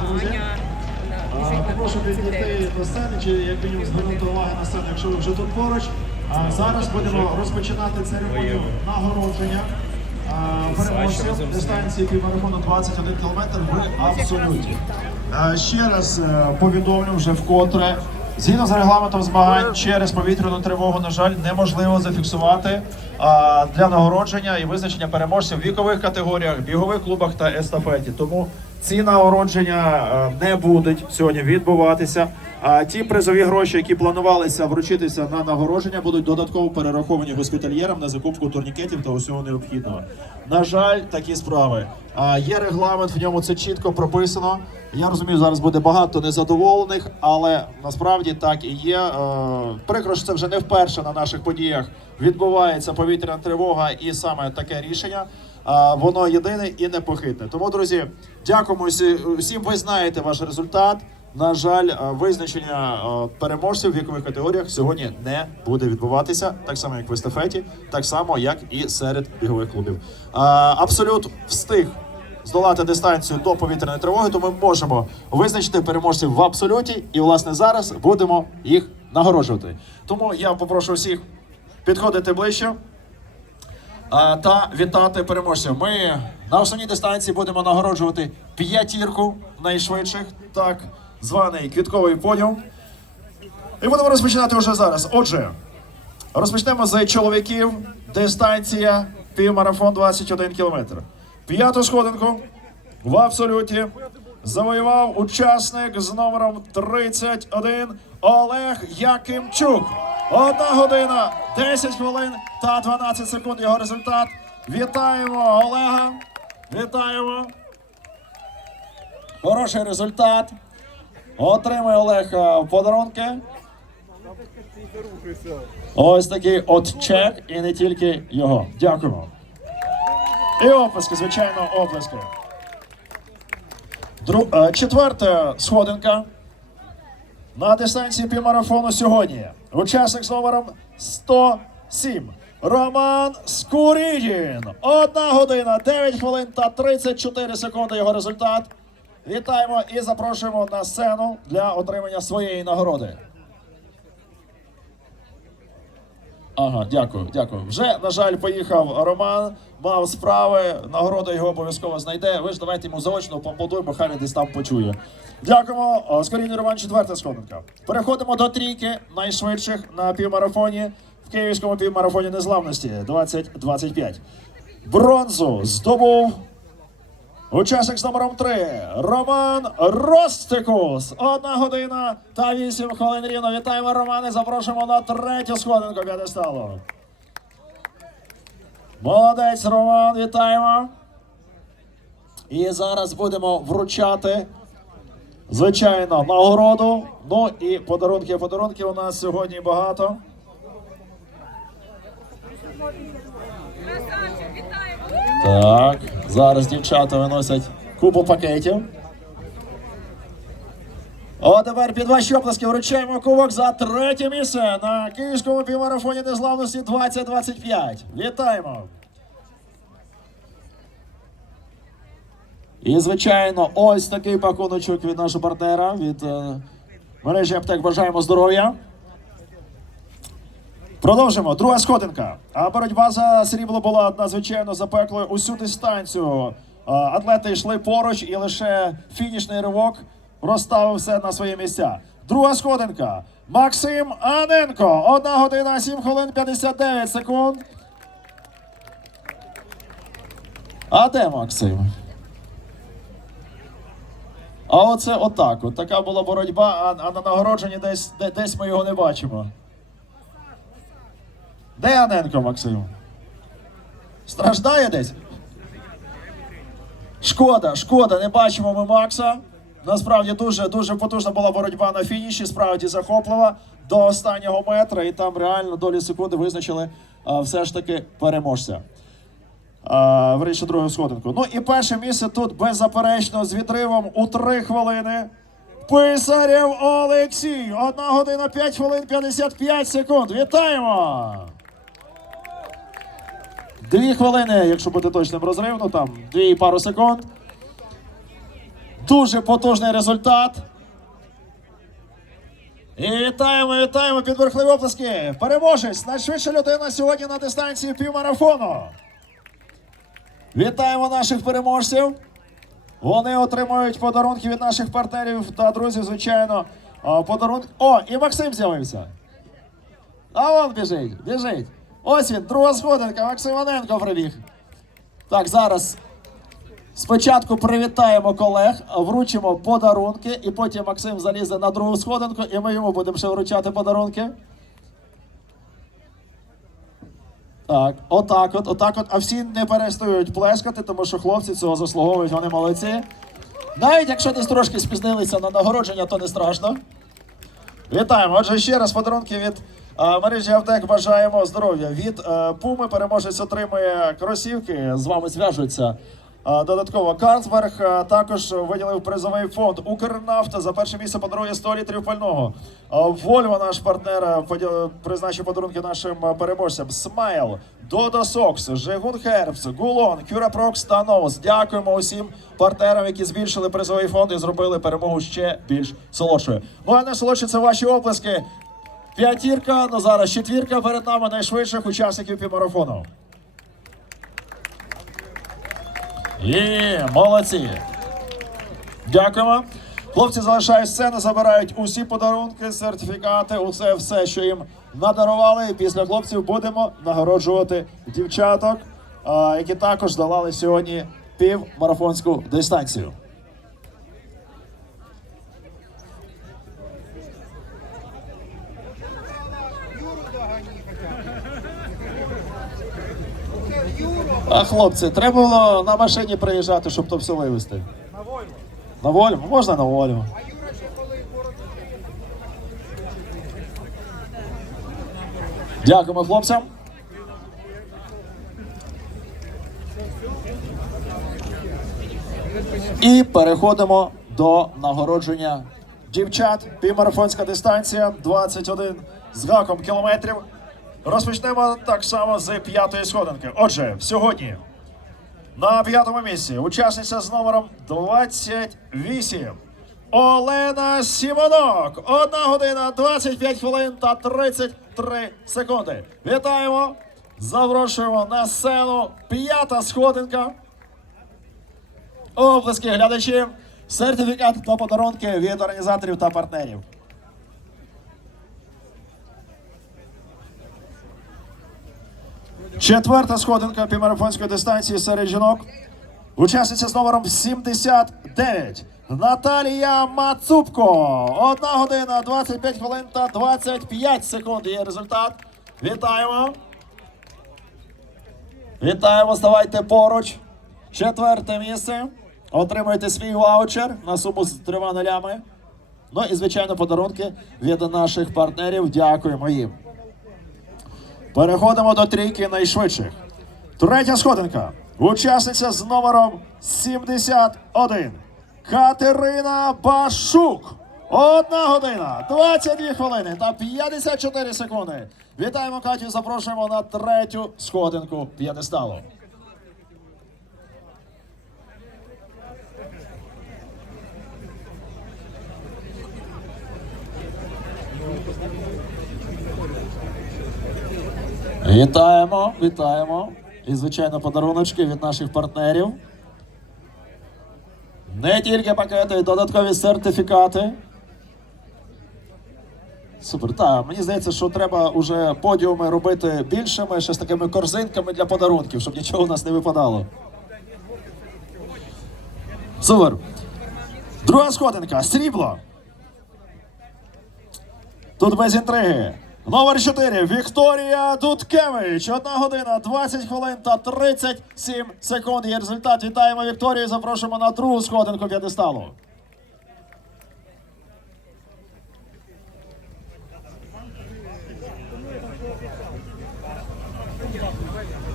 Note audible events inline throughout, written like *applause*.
а Аня 29. дітей до сцени, чи як мінімум звернути увагу на сцену, якщо ви вже тут поруч. А зараз будемо розпочинати церемонію нагородження переможців дистанції півмарафону 21 км в абсолюті. Ще раз е, повідомлю вже вкотре. Згідно з регламентом змагань через повітряну тривогу, на жаль, неможливо зафіксувати а, для нагородження і визначення переможців в вікових категоріях, бігових клубах та естафеті. Тому ці нагородження е, не будуть сьогодні відбуватися. А ті призові гроші, які планувалися вручитися на нагородження, будуть додатково перераховані госпітальєрам на закупку турнікетів та усього необхідного. На жаль, такі справи. А є регламент, в ньому це чітко прописано. Я розумію, зараз буде багато незадоволених, але насправді так і є. Е, Прикро, що це вже не вперше на наших подіях відбувається повітряна тривога, і саме таке рішення. Воно єдине і непохитне. Тому, друзі, дякуємо всі- всім. Ви знаєте ваш результат. На жаль, е, визначення е, переможців в вікових категоріях сьогодні не буде відбуватися, так само як в естафеті, так само як і серед бігових клубів. Абсолют встиг здолати дистанцію до повітряної тривоги, то ми можемо визначити переможців в абсолюті, і власне зараз будемо їх нагороджувати. Тому я попрошу всіх підходити ближче та вітати переможців. Ми на основній дистанції будемо нагороджувати п'ятірку найшвидших, так званий квітковий подіум. І будемо розпочинати вже зараз. Отже, розпочнемо з чоловіків. Дистанція півмарафон 21 кілометр. П'яту сходинку в абсолюті завоював учасник з номером 31 Олег Якимчук. Одна година, 10 хвилин та 12 секунд. Його результат. Вітаємо Олега. Вітаємо. Хороший результат. Отримує Олег е, подарунки. Ось такий от чек, і не тільки його. Дякуємо. І оплески, звичайно, оплески. Дру... е, Четверта сходинка на дистанції півмарафону сьогодні. Учасник з номером 107. Роман Скурідін. Одна година, 9 хвилин та 34 секунди його результат. Вітаємо і запрошуємо на сцену для отримання своєї нагороди. Ага, дякую, дякую. Вже, на жаль, поїхав Роман, мав справи, нагороду його обов'язково знайде. Ви ж давайте йому заочно поаплодуємо, хай він десь там почує. Дякуємо. О, Скорінний Роман, четверта сходинка. Переходимо до трійки найшвидших на півмарафоні в Київському півмарафоні незламності 2025. Бронзу здобув Учасник з номером 3 Роман Ростикус. Одна година та 8 хвилин рівно. Вітаємо Роман і запрошуємо на третю сходинку п'ятисталу. Молодець, Роман, вітаємо. І зараз будемо вручати, звичайно, нагороду. Ну і подарунки. Подарунки у нас сьогодні багато. Красавчик, вітаємо! Так, зараз дівчата виносять купу пакетів. О, тепер під ваші оплески вручаємо кубок за третє місце на Київському півмарафоні незламності 2025. Вітаємо! І, звичайно, ось такий пакуночок від нашого партнера від е, мережі аптек Бажаємо здоров'я. Продовжимо. Друга сходинка. А боротьба за срібло була надзвичайно запеклою усю дистанцію. Атлети йшли поруч, і лише фінішний ривок розставив все на свої місця. Друга сходинка. Максим Аненко. Одна година 7 хвилин 59 секунд. А де Максим? А оце отак. От така була боротьба, а на нагородженні десь, десь ми його не бачимо. Де Аненко Максим? Страждає десь? Шкода, шкода, не бачимо ми Макса. Насправді дуже дуже потужна була боротьба на фініші, справді захоплива до останнього метра, і там реально долі секунди визначили а, все ж таки переможця. А, Вирішив другу сходинку. Ну і перше місце тут беззаперечно з відривом у 3 хвилини. Писарєв Олексій. Одна година 5 хвилин 55 секунд. Вітаємо! Дві хвилини, якщо бути точним розрив, ну там дві і пару секунд. Дуже потужний результат. І вітаємо, вітаємо під верхливі оплески. Переможець, найшвидша людина сьогодні на дистанції півмарафону. Вітаємо наших переможців. Вони отримують подарунки від наших партнерів та друзів, звичайно. Подарунки. О, і Максим з'явився. А вон біжить, біжить. Ось він, друга сходинка, Максим Іваненко прибіг. Так, зараз спочатку привітаємо колег, вручимо подарунки, і потім Максим залізе на другу сходинку, і ми йому будемо ще вручати подарунки. Так, отак от, отак от. А всі не перестають плескати, тому що хлопці цього заслуговують, вони молодці. Навіть якщо десь трошки спізнилися на нагородження, то не страшно. Вітаємо. Отже, ще раз подарунки від мережі Автек. Бажаємо здоров'я. Від е, Пуми переможець отримує кросівки. З вами зв'яжуться. Е, Додатково Картсберг е, також виділив призовий фонд Укрнафта за перше місце подарує 100 літрів пального. Вольво, наш партнер, призначив подарунки нашим переможцям. Смайл, Додо Сокс, Жигун Хербс, Гулон, Кюрапрокс та Ноус. Дякуємо усім партнерам, які збільшили призовий фонд і зробили перемогу ще більш солодшою. Ну а найсолодше це ваші оплески. П'ятірка, ну зараз четвірка перед нами найшвидших учасників півмарафону. Є, молодці. Дякуємо. Хлопці залишають сцену, забирають усі подарунки, сертифікати, усе все, що їм надарували. І після хлопців будемо нагороджувати дівчаток, які також долали сьогодні півмарафонську дистанцію. А хлопці, треба було на машині приїжджати, щоб то все вивезти. На Вольво. На Вольво? Можна на Вольво. Дякуємо хлопцям. І переходимо до нагородження дівчат. Півмарафонська дистанція 21 з гаком кілометрів. Розпочнемо так само з п'ятої сходинки. Отже, сьогодні на п'ятому місці учасниця з номером 28. Олена Сімонок. Одна година 25 хвилин та 33 секунди. Вітаємо! Запрошуємо на сцену п'ята сходинка. Оплески глядачів, сертифікат та подарунки від організаторів та партнерів. Четверта сходинка півмарафонської дистанції серед жінок. Учасниця з номером 79. Наталія Мацупко. Одна година 25 хвилин та 25 секунд. Є результат. Вітаємо. Вітаємо, ставайте поруч. Четверте місце. Отримуєте свій ваучер на суму з трьома нулями. Ну і, звичайно, подарунки від наших партнерів. Дякуємо їм. Переходимо до трійки найшвидших. Третя сходинка. Учасниця з номером 71. Катерина Башук. Одна година, 22 хвилини та 54 секунди. Вітаємо Катю. Запрошуємо на третю сходинку п'єдесталу. Вітаємо, вітаємо. І, звичайно, подаруночки від наших партнерів. Не тільки пакети, додаткові сертифікати. Супер. Так, мені здається, що треба уже подіуми робити більшими, ще з такими корзинками для подарунків, щоб нічого у нас не випадало. Супер. Друга сходинка. Срібло. Тут без інтриги. Номер 4. Вікторія Дудкевич. Одна година, 20 хвилин та 37 секунд. Є результат. Вітаємо Вікторію. Запрошуємо на другу сходинку п'єдесталу.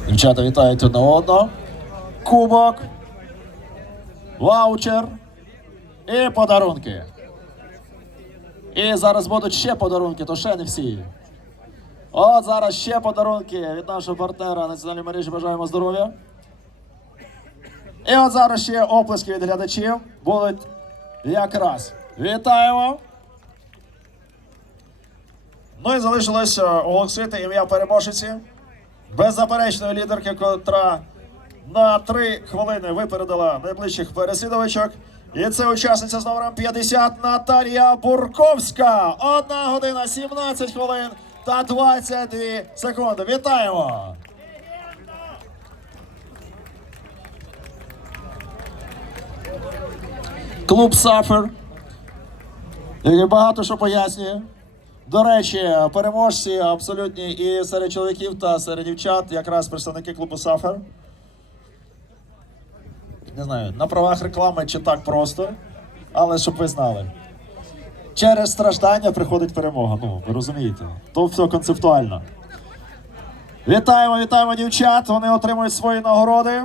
Дівчата вітають одне одного. Кубок. Ваучер. І подарунки. І зараз будуть ще подарунки, то ще не всі. От зараз ще подарунки від нашого партнера національної мережі бажаємо здоров'я. І от зараз ще оплески від глядачів. Будуть Якраз. Вітаємо. Ну і залишилось е, оголосити ім'я переможниці. Беззаперечної лідерки, котра на три хвилини випередила найближчих переслідувачок. І це учасниця з номером 50 Наталія Бурковська. Одна година 17 хвилин та 22 секунди. Вітаємо! Клуб Сафер, який багато що пояснює. До речі, переможці абсолютні і серед чоловіків та серед дівчат, якраз представники клубу Сафер. Не знаю, на правах реклами чи так просто, але щоб ви знали. Через страждання приходить перемога. Ну, ви розумієте, то все концептуально. Вітаємо, вітаємо дівчат! Вони отримують свої нагороди.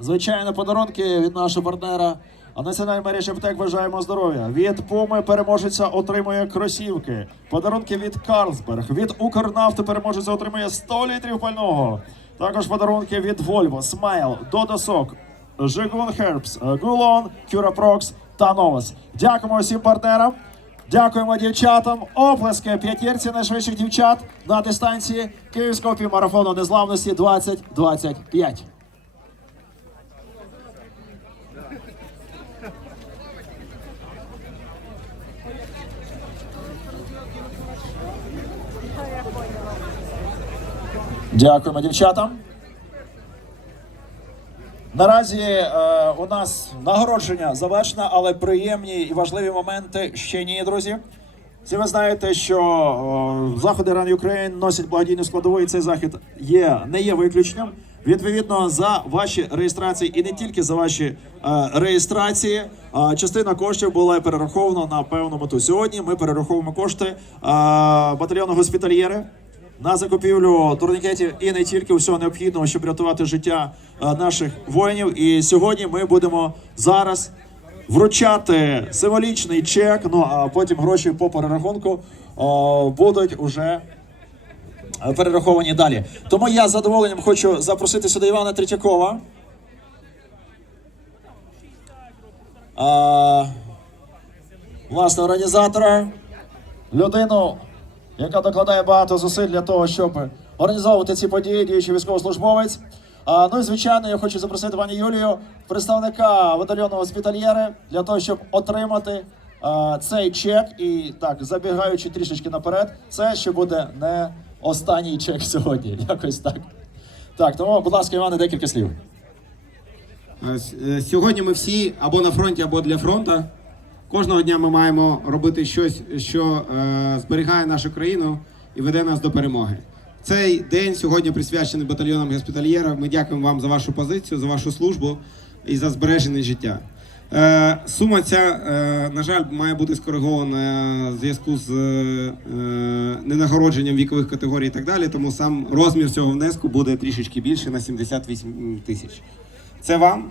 Звичайно, подарунки від нашого партнера. А національної мережі аптек бажаємо здоров'я. Від Пуми переможеця отримує кросівки. Подарунки від Карлсберг. Від Укрнафти переможеця отримує 100 літрів пального. Також подарунки від Volvo, Смайл, Додосок, Жигун Хербс, Гулон, Кюрапрокс та Новос. Дякуємо всім партнерам. Дякуємо дівчатам. Оплески п'ятірці найшвидших дівчат на дистанції Київського півмарафону незламності 2025. Дякуємо дівчатам. Наразі е, у нас нагородження завершено, але приємні і важливі моменти ще ні, друзі. Всі ви знаєте, що е, заходи Run Ukraine носять благодійну складову, і цей захід є, не є виключенням. Відповідно, за ваші реєстрації і не тільки за ваші е, реєстрації, е, частина коштів була перерахована на певну мету. Сьогодні ми перераховуємо кошти е, батальйону госпітальєри на закупівлю турнікетів і не тільки всього необхідного, щоб рятувати життя е, наших воїнів. І сьогодні ми будемо зараз вручати символічний чек. Ну а потім гроші по перерахунку о, будуть уже е, перераховані далі. Тому я з задоволенням хочу запросити сюди Івана Третьякова. А, власне, організатора, людину, яка докладає багато зусиль для того, щоб організовувати ці події, діючий військовослужбовець. А, ну і звичайно, я хочу запросити пані Юлію, представника батальйону госпітальєри, для того, щоб отримати а, цей чек. І так, забігаючи трішечки наперед, це ще буде не останній чек сьогодні. *laughs* Якось так. Так, тому, будь ласка, Іване, декілька слів. Е, е, Сьогодні ми всі або на фронті, або для фронту. Кожного дня ми маємо робити щось, що е, зберігає нашу країну і веде нас до перемоги. Цей день сьогодні присвячений батальйонам госпітальєра. Ми дякуємо вам за вашу позицію, за вашу службу і за збережене життя. Е, сума ця, е, на жаль, має бути скоригована в зв'язку з е, ненагородженням вікових категорій і так далі. Тому сам розмір цього внеску буде трішечки більше на 78 тисяч. Це вам.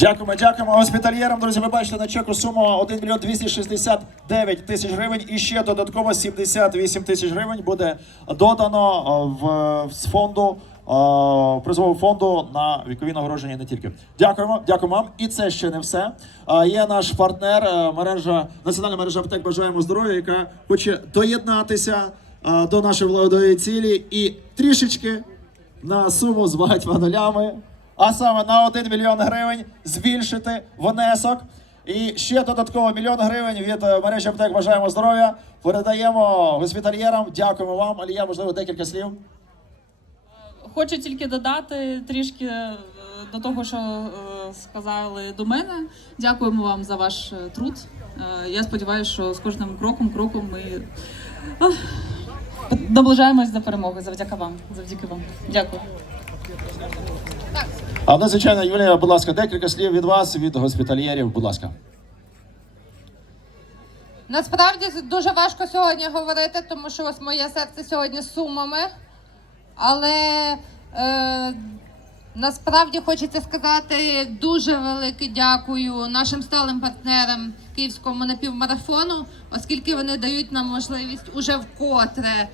Дякуємо, дякуємо госпітальєрам. Друзі, ви бачите на чеку суму 1 мільйон 269 тисяч гривень і ще додатково 78 тисяч гривень буде додано в з фонду призового фонду на вікові нагородження не тільки. Дякуємо, дякуємо вам. І це ще не все. Є наш партнер, е, мережа національна мережа аптек Бажаємо здоров'я, яка хоче доєднатися до нашої владової цілі і трішечки на суму з багатьма нулями, а саме на 1 мільйон гривень збільшити внесок. І ще додатково мільйон гривень від е, мережі аптек Бажаємо здоров'я. Передаємо госпітальєрам. Дякуємо вам. Алія, можливо, декілька слів. Хочу тільки додати трішки е, до того, що е, сказали до мене. Дякуємо вам за ваш труд. Я сподіваюся, що з кожним кроком, кроком ми наближаємось до перемоги. Завдяки вам. Завдяки вам. Дякую. А ну, звичайно, Юлія, будь ласка, декілька слів від вас, від госпітальєрів, будь ласка. Насправді дуже важко сьогодні говорити, тому що ось моє серце сьогодні з сумами. Але е, Насправді хочеться сказати дуже велике дякую нашим сталим партнерам київському напівмарафону, оскільки вони дають нам можливість уже вкотре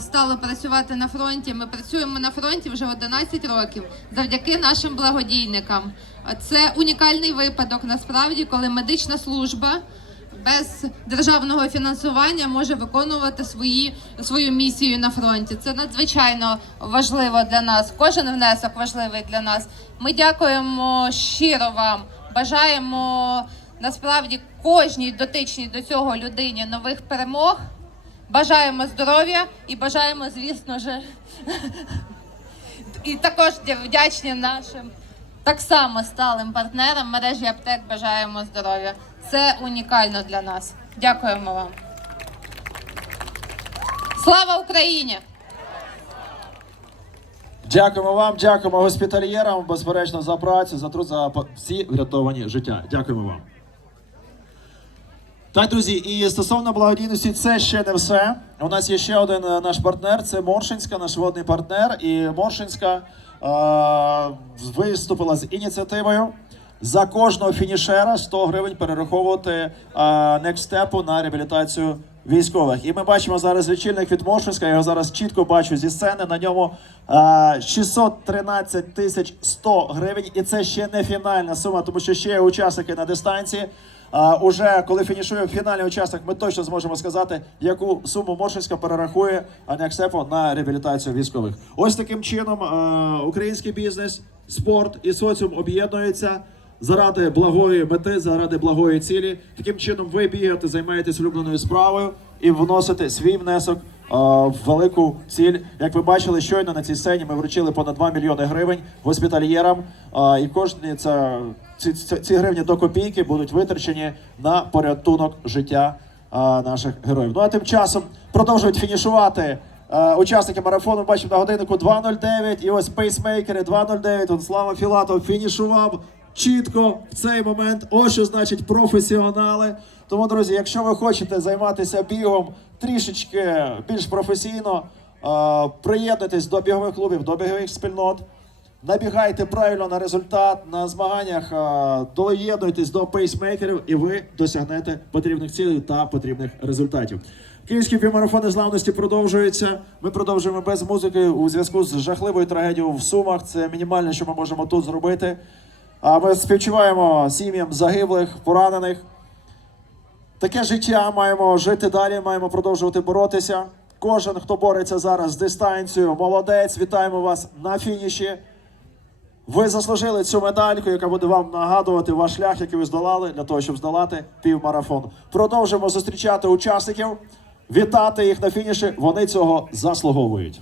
стало працювати на фронті. Ми працюємо на фронті вже 11 років завдяки нашим благодійникам. Це унікальний випадок насправді, коли медична служба без державного фінансування може виконувати свої свою місію на фронті. Це надзвичайно важливо для нас. Кожен внесок важливий для нас. Ми дякуємо щиро вам. Бажаємо насправді кожній дотичній до цього людині нових перемог. Бажаємо здоров'я і бажаємо, звісно ж, *laughs* і також вдячні нашим так само сталим партнерам мережі аптек бажаємо здоров'я. Це унікально для нас. Дякуємо вам. Слава Україні! Дякуємо вам, дякуємо госпітальєрам, безперечно, за працю, за труд, за всі врятовані життя. Дякуємо вам. Так, друзі, і стосовно благодійності, це ще не все. У нас є ще один е, наш партнер, це Моршинська, наш водний партнер. І Моршинська виступила з ініціативою. За кожного фінішера 100 гривень перераховувати некстепу на реабілітацію військових. І ми бачимо зараз лічильник від Моршинська. Його зараз чітко бачу зі сцени. На ньому е- 613 тисяч 100 гривень. І це ще не фінальна сума, тому що ще є учасники на дистанції. А, уже коли фінішує фінальний учасник, ми точно зможемо сказати, яку суму Моршинська перерахує Анексепо на реабілітацію військових. Ось таким чином український бізнес, спорт і соціум об'єднуються заради благої мети, заради благої цілі. Таким чином, ви бігаєте, займаєтесь улюбленою справою і вносите свій внесок. В велику ціль, як ви бачили, щойно на цій сцені ми вручили понад 2 мільйони гривень госпітальєрам, і кожні це ці, ці, гривні до копійки будуть витрачені на порятунок життя наших героїв. Ну а тим часом продовжують фінішувати учасники марафону. Бачимо на годиннику 2.09 і ось пейсмейкери 2.09. От Слава Філатов фінішував чітко в цей момент. Ось що значить професіонали. Тому, друзі, якщо ви хочете займатися бігом трішечки більш професійно, е, приєднуйтесь до бігових клубів, до бігових спільнот. Набігайте правильно на результат на змаганнях, е, доєднуйтесь до пейсмейкерів, і ви досягнете потрібних цілей та потрібних результатів. Київський півмарафон незламності продовжується. Ми продовжуємо без музики у зв'язку з жахливою трагедією в Сумах. Це мінімальне, що ми можемо тут зробити. А ми співчуваємо сім'ям загиблих, поранених. Таке життя маємо жити далі, маємо продовжувати боротися. Кожен, хто бореться зараз з дистанцією, молодець, вітаємо вас на фініші. Ви заслужили цю медальку, яка буде вам нагадувати ваш шлях, який ви здолали для того, щоб здолати півмарафон. Продовжимо зустрічати учасників, вітати їх на фініші. Вони цього заслуговують.